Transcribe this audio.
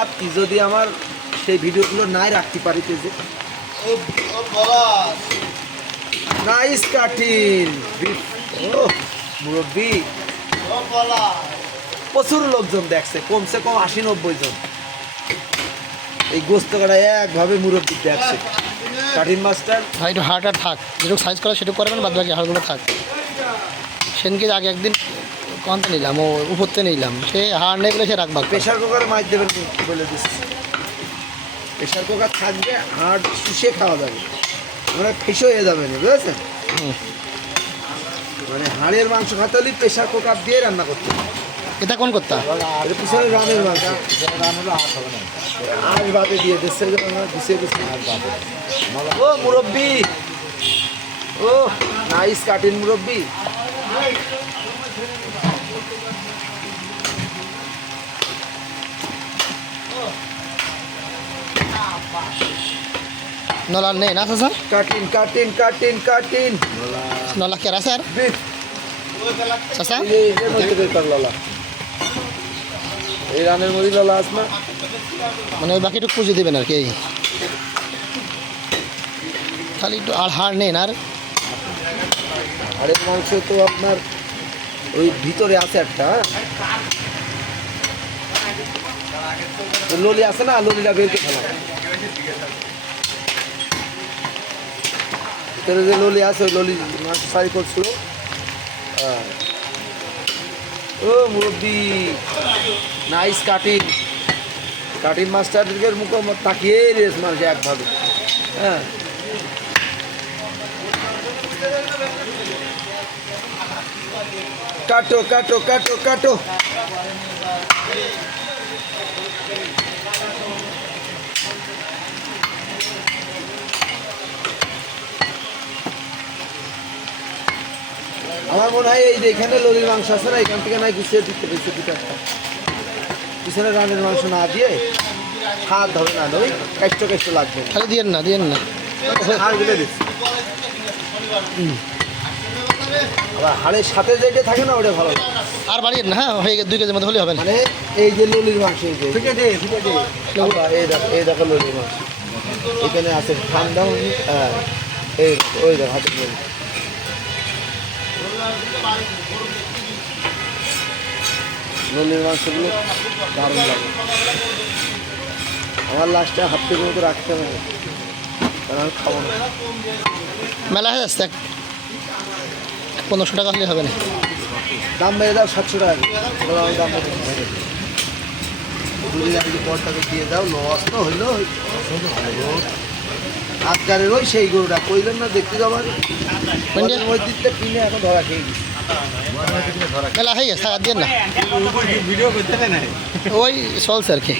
চাচ্ছি যদি আমার সেই ভিডিওগুলো নাই রাখতে পারি যে নাইস কাটিং মুরব্বী প্রচুর লোকজন দেখছে, কমসে কম 80-90 জন এই গোস্ত কাটা একভাবে মুরব্বী দেখছে। কাটিং মাস্টার ভাই একটু হার্ট আর থাক, যেটুকু সাইজ করা সেটুকু করবেন, বাদ বাকি হাড়গুলো থাক। সেনকে আগে একদিন কনতে নিলাম, ও উপরতে নিলাম, সে হাড় নেই বলে সে রাখবা। প্রেশার কুকারে মাছ দেবেন বলে দিচ্ছি, প্রেশার কুকার থাকবে, হাড় শুষে খাওয়া যাবে, মানে ফেসে হয়ে যাবে না, বুঝেছেন? মানে হাড়ের মাংস খাতে হলে প্রেশার কুকার দিয়ে রান্না করতে হবে। এটা কোন করতা? এটা পিছনে রানের মাংস, আজ বাদে দিয়ে দিচ্ছে, ও মুরব্বি, ও নাইস কাটিং মুরব্বি। নলার নেই না sir? Cutting cutting cutting cutting নলা কে আছে আর চাচা? ললা এই রানের মধ্যে ললা আস না, মানে ওই বাকিটুকু পুজো দেবেন আর কি, খালি একটু আর হাড় নেই না। আর হাড়ের মাংস তো আপনার ওই ভিতরে আছে একটা, ললি আছে না, ললিটা বের করে ফেলা, ভিতরে যে ললি আছে ওই ললি মাংস ফ্রাই করছিল। ও মুরব্বি নাইস কাটিং, কাটিং মাস্টারের মুখ তাকিয়ে রেস মারছে একভাবে। হ্যাঁ কাটো কাটো কাটো কাটো, আমার মনে হয় এই যে এখানে ললির মাংস আছে না, এখান থেকে নাই গুছিয়ে দিতে পেরেছে দুটো, পিছনে রানের মাংস না দিয়ে হাত ধরে না, ওই কাষ্ট কাষ্ট লাগবে, খালি দিয়েন না, দিয়েন না, হাড় গুলে দিচ্ছে। আবার হাড়ের সাথে যেটা থাকে না ওটা ভালো, আর বাড়িয়ে না। হ্যাঁ হয়ে গেছে, 2 কেজির মতো হলে হবে না। মানে এই যে ললির মাংস, এই যে এই দেখো ললির মাংস এখানে আছে ঠান্ডা, হ্যাঁ এই ওই দেখো হাতে ললির মাংসগুলো দারুণ লাগে। আমার লাস্টে হাফ কেজির মতো রাখতে হবে, কারণ আমি খাবো না। মেলা হয়ে যাচ্ছে, 1500 টাকা হলে হবে না। দাম বেড়ে দাও 700 টাকা, আমি দাম বেড়ে দুদিন আগে পরটাকে দিয়ে দাও, লস তো হইলো। আজকারের ওই সেই গরুটা কইলেন না দেখতে যাবার মসজিদটা কিনে এখন ধরা খেয়ে গেছি, মেলা হয়ে গেছে, আর দিয়ে না, ওই চলছে আর কি।